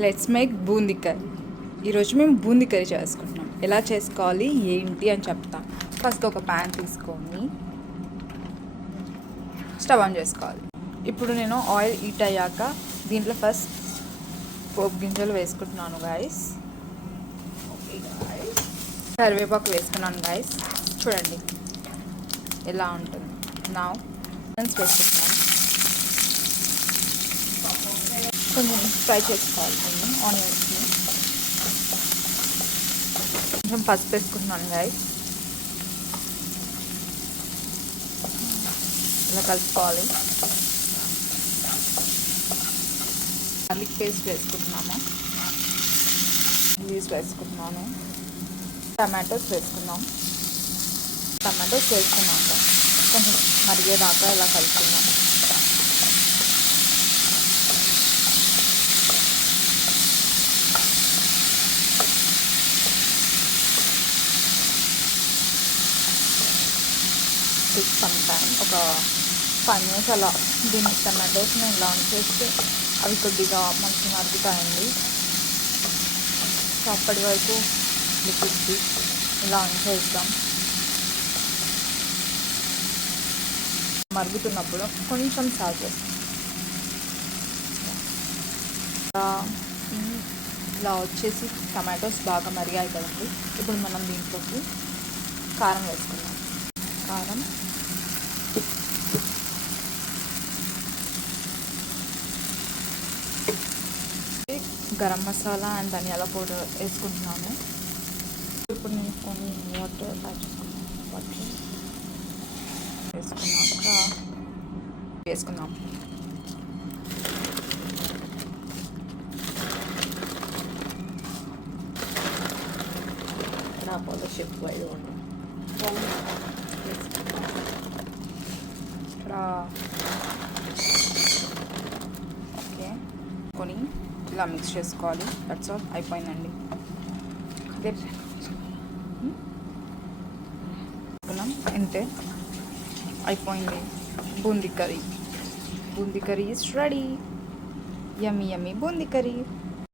Let's make boondi curry. ఈరోజు మేము boondi curry చేసుకుంటున్నాం. ఎలా చేసుకోవాలి ఏంటి అని చెప్తాం. ఫస్ట్ ఒక ప్యాన్ తీసుకొని స్టవ్ ఆన్ చేసుకోవాలి. ఇప్పుడు నేను ఆయిల్ హీట్ అయ్యాక దీంట్లో ఫస్ట్ పోపు గింజలు వేసుకుంటున్నాను గైస్. కరివేపాకు వేసుకున్నాను గైస్. చూడండి ఎలా ఉంటుంది. నా వేసుకుంటున్నాను. కొంచెం ఫ్రై చేసుకోవాలి. ఆనియన్స్ని కొంచెం పసుపు వేసుకుంటున్నాను గైస్. ఇలా కలుపుకోవాలి. గార్లిక్ పేస్ట్ వేసుకుంటున్నాము. చీజ్ వేసుకుంటున్నాను. టమాటోస్ వేసుకున్నాం. టమాటోస్ వేసుకున్నాక కొంచెం మరిగేదాకా ఇలా కలుపుకుందాం. సమ్ టైం ఒక 5 minutes అలా దీన్ని టమాటోస్ని ఇలా చేస్తే అవి కొద్దిగా మంచి మరుగుతాయండి. సో అప్పటి వరకు లిక్విడ్కి ఇలా ఉంచేస్తాం. మరుగుతున్నప్పుడు కొంచెం సాల్ట్ వేస్తాం. ఇలా వచ్చేసి టమాటోస్ బాగా మరిగాయి కదండి. ఇప్పుడు మనం దీంట్లోకి కారం వేసుకుందాం. కారం, గరం మసాలా అండ్ ధనియాల పౌడర్ వేసుకుంటున్నాను. ఇప్పుడు నేను కొన్ని వాటర్ వేసుకున్నాం. ఓకే కొని ఇలా మిక్స్ చేసుకోవాలి. దట్స్ ఆల్, అయిపోయిందండి. అంతే అయిపోయింది. Boondi curry is ready. Yummy yummy boondi curry.